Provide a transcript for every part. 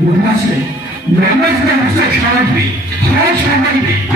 원하시는 내가 무슨 경험이 더 경험이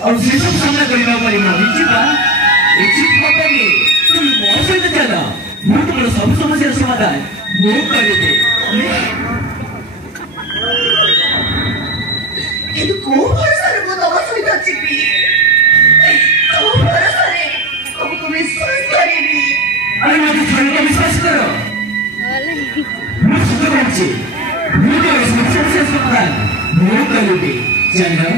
और सेसब सामना करना पड़ेगा इचिबा हबनी तुम मो सहित चल मु तुम सब समस्या समाधान मु करिबे କିନ୍ତୁ କୋଉ ଭରସାରେ ମୁଁ ତମ ସହିତ ଯିବି କୋଉ ଭରସାରେ ତମକୁ ବିଶ୍ୱାସ କରିବି अरे मुझे थोड़ा विश्वास करो मैं सुन रहा हूँ मुझे समस्या से समाधान मु करिबे चलो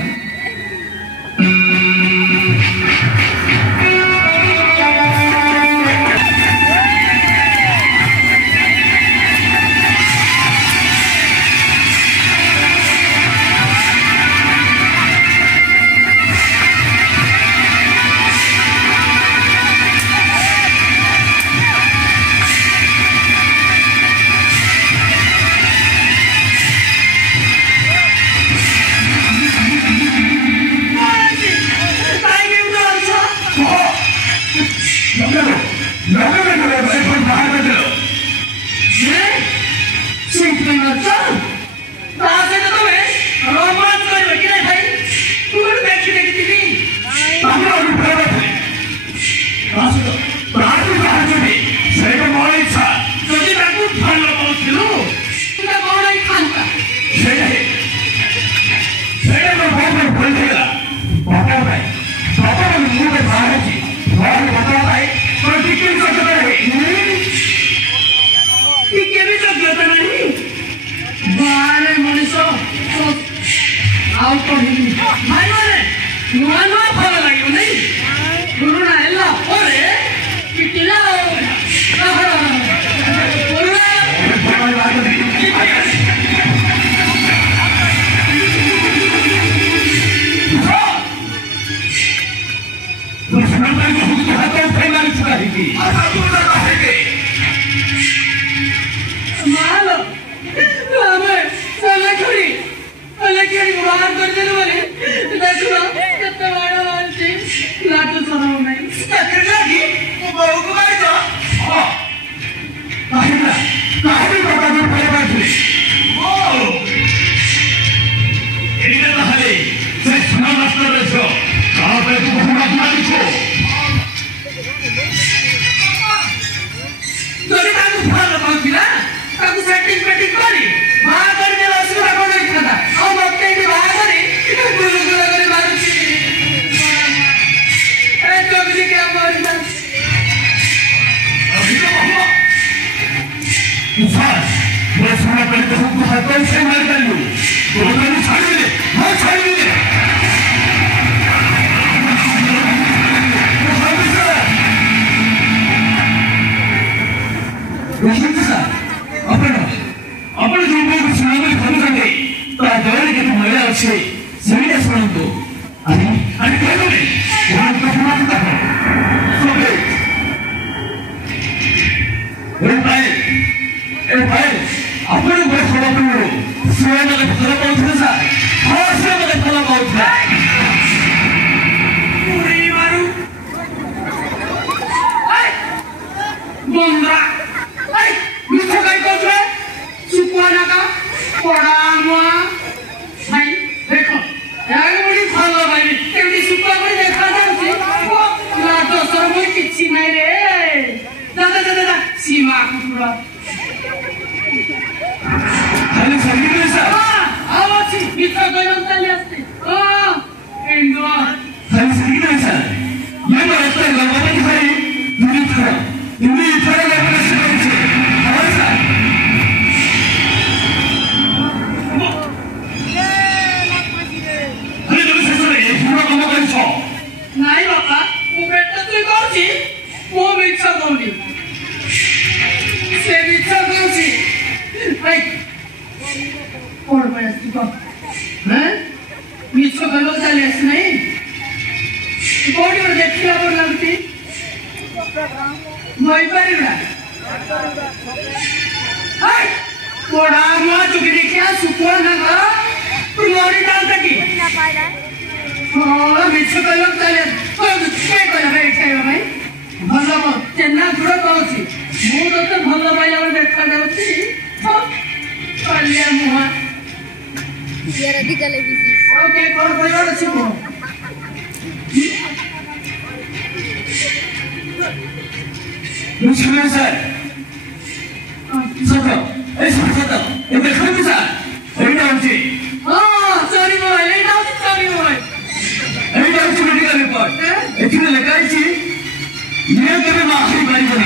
무시하면서 서터 서터 이제 컴퓨터 어디 나오지? sorry boy, lay down, sorry boy. 어디 나오지? 우리가 몇 번? 에티는 내가 있지? 내가 때문에 막 하지 말이거든.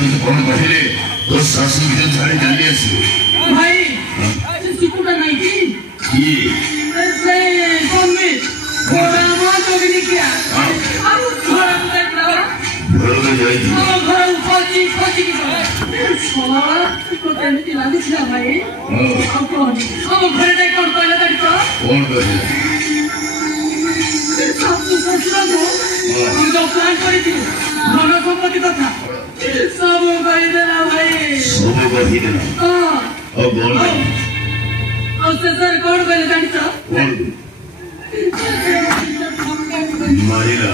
तो कौन कहले तो सासू के झाड़े जल्दी आसो भाई सुकुटा नहीं की ये से कौन घोड़ा मां तो भी क्या अब घोड़ा तक ना घर में जाई थी घर खोजी की सोला को तेरे की लागी थी भाई अब कौन अब घर नहीं कौन कहला तड़का कौन कहले सब सोचला तो हम जो प्लान करी थी घन संपत्ति तो था सब कही देना भाई सब कही देना हां अब कौन और सर कौन कहले तड़का कौन मारिला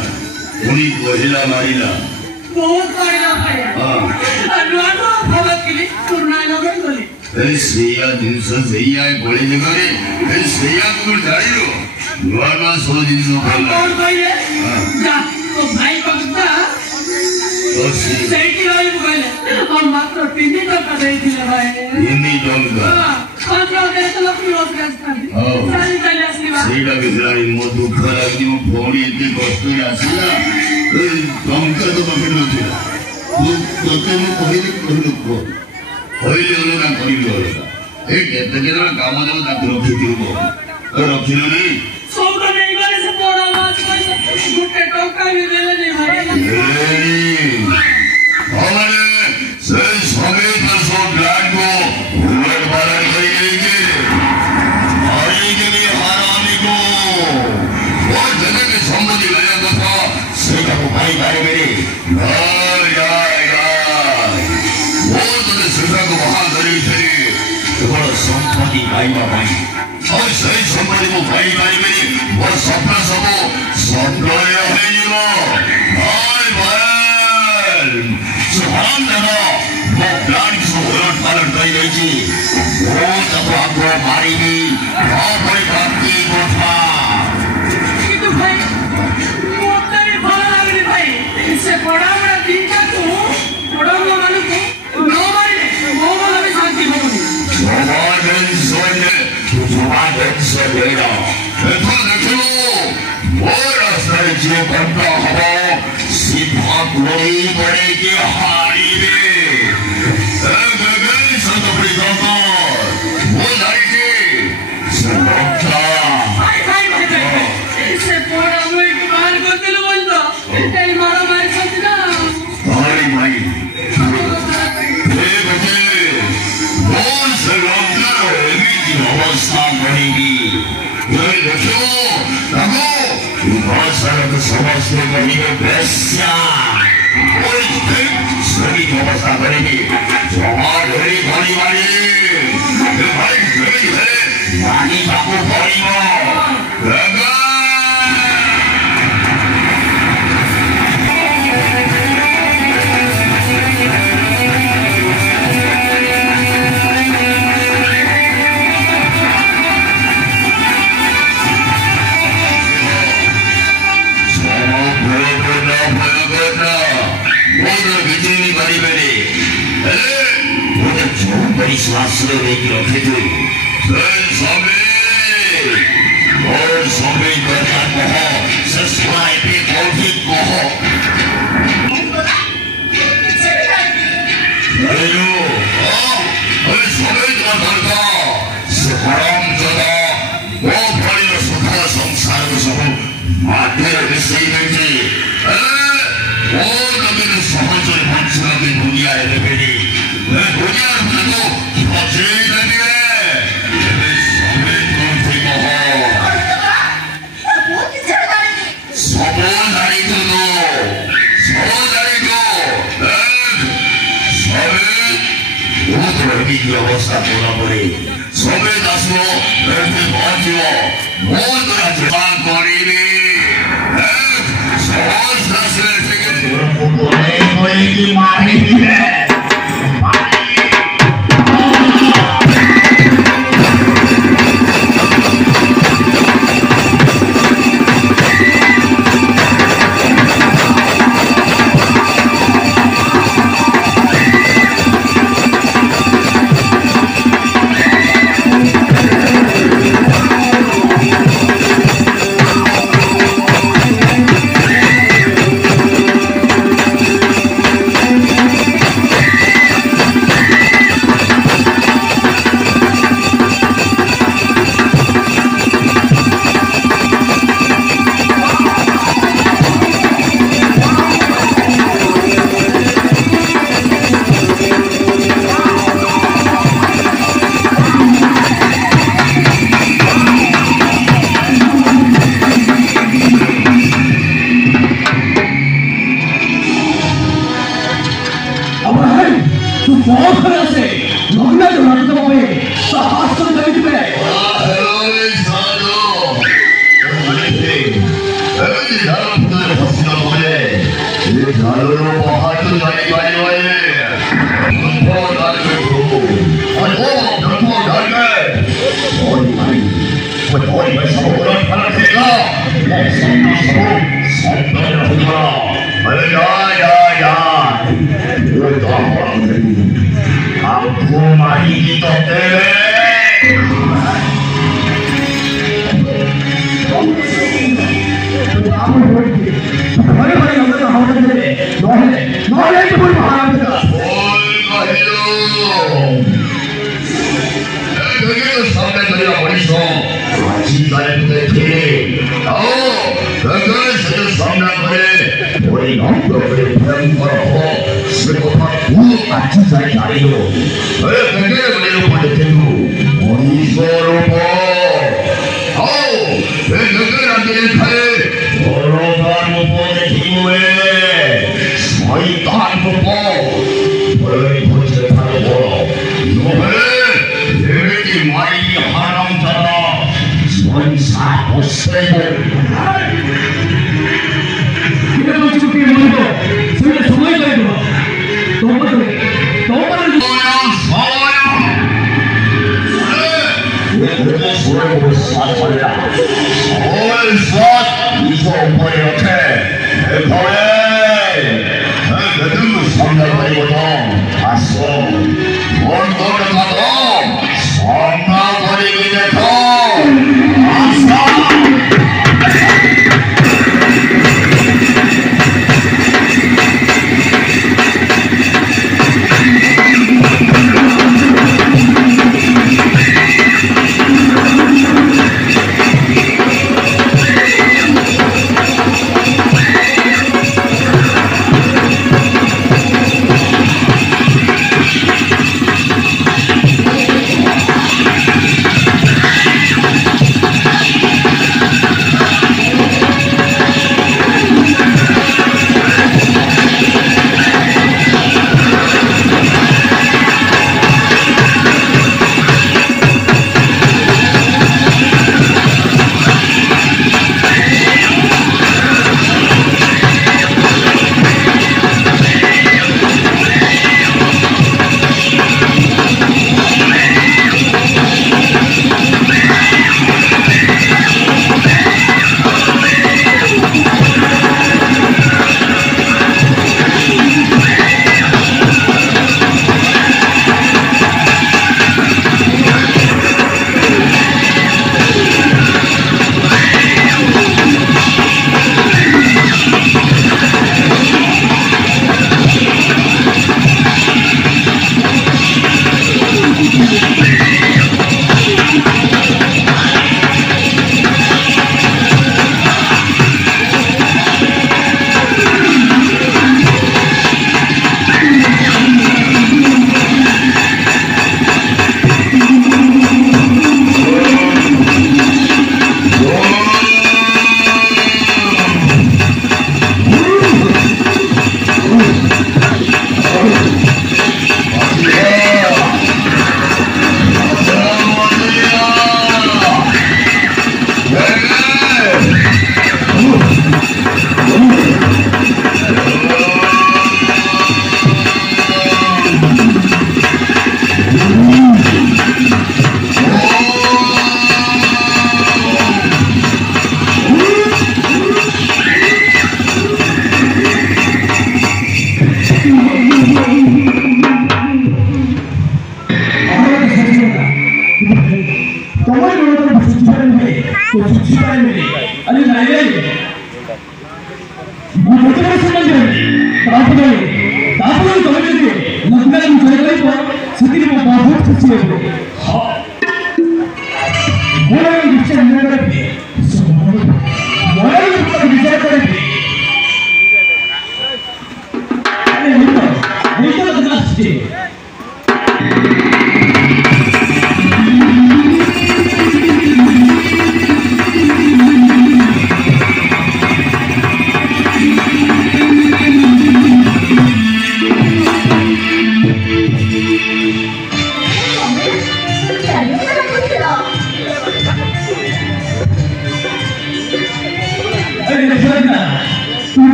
उनी कोहिला मारिला बहुत मारिला भाई हां अनुआनो भगत के लिए सुरनाई लगन बोले ए सेया दिन से सेया गोली जगरे ए सेया को जाइरो नुआना सो दिन सो कौन कहले जा तो भाई भगता और सेठी भाई कहले और मात्र 3 दिन तक दे दिले भाई इन्नी जंगा पांच लोग तो लक्ष्मी रोज करते सारी कहले असली बात ସେଇଟା ବିଷୟରେ ମୋ ଦୁଃଖ ଲାଗି ମୋ ଭଉଣୀ ଏତେ କଷ୍ଟରେ ଆସିଲା ଟଙ୍କା ତ ପାଖରେ ନଥିଲା ତତେ ମୁଁ କହିଲି କହିଲୁ କୁହ କହିଲି ଅଲଗା କରିବି ଅଲଗା ଏ କେତେ ଦିନ କାମ ଦେବ ତାକୁ ରଖିଥିବ ରଖିଲୁନି ସବୁ ତ ନେଇଗଲେ ସେ ପଡା ମାଛ ଗୋଟେ ଟଙ୍କା ବି ଦେଲେନି ଭାଇ ସେ ସଙ୍ଗୀତ ସବୁ ବ୍ଲାଣ୍ଡକୁ ଉଲଟ ପାଲଟ କରି ଦେଇଛି সম্পত্তি লাইয়া কথা সেটাকে পাই পাইবেনি সেটাকে মহান ধরেছেন কেবল সম্পত্তি পাইবা পাই আর সেই সম্পত্তিকে পাই পাইবেনি মোর স্বপ্ন সব স্বপ্ন হয়েଯିବ হারাম দাদা ମୋ ପ୍ଲାନ୍ ସବୁ ଓଲଟ ପାଲଟ କରିଯାଇଛି ମୁଁ ତାକୁ ଆଗ ମାରିବି ତାପରେ ବାକି କଥା भाई मोटे भी भला लागली भाई से बड़ा बड़ा दिन का तू बड़ा मानु को नो मारे वो वाला भी शांति होगी जवान से लेना एथो देखो मोर रास्ते जे बनता हो सीधा कोई बड़े के हारी रे गगन सतपड़ी का वो लाइटे सलोखा से बड़ा में बाहर को दिल बोलता तेरी मारा मारी सकती ना हारी भाई ये बच्चे कौन से लोग की अवस्था बनेगी ये देखो देखो बहुत सारा तो समझते बनेंगे बेस्या और सभी की अवस्था बनेगी जवान घड़ी घड़ी वाली भाई घड़ी है वाली बाबू घड़ी में लगा विश्वास लेके रखे थे और समय करना कहो ससुराल पे कौन कहो हेलो अरे समय का करता हराम जदा वो बड़ी सुखा संसार को सब माथे विषय में थी वो कभी सहज मंचना की दुनिया है मेरी दुनिया में तो बचे नहीं है अवस्था पूरा पड़े सबे दसो पहुंचो बहुत जवान करी सहज दस मारी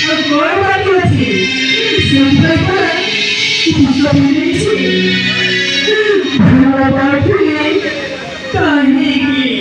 ଆଉ କଣ ବାକି ଅଛି ସେଇଟା ଭଲ ମିଳିଛି ଭଲ ବାକି କାହିଁକି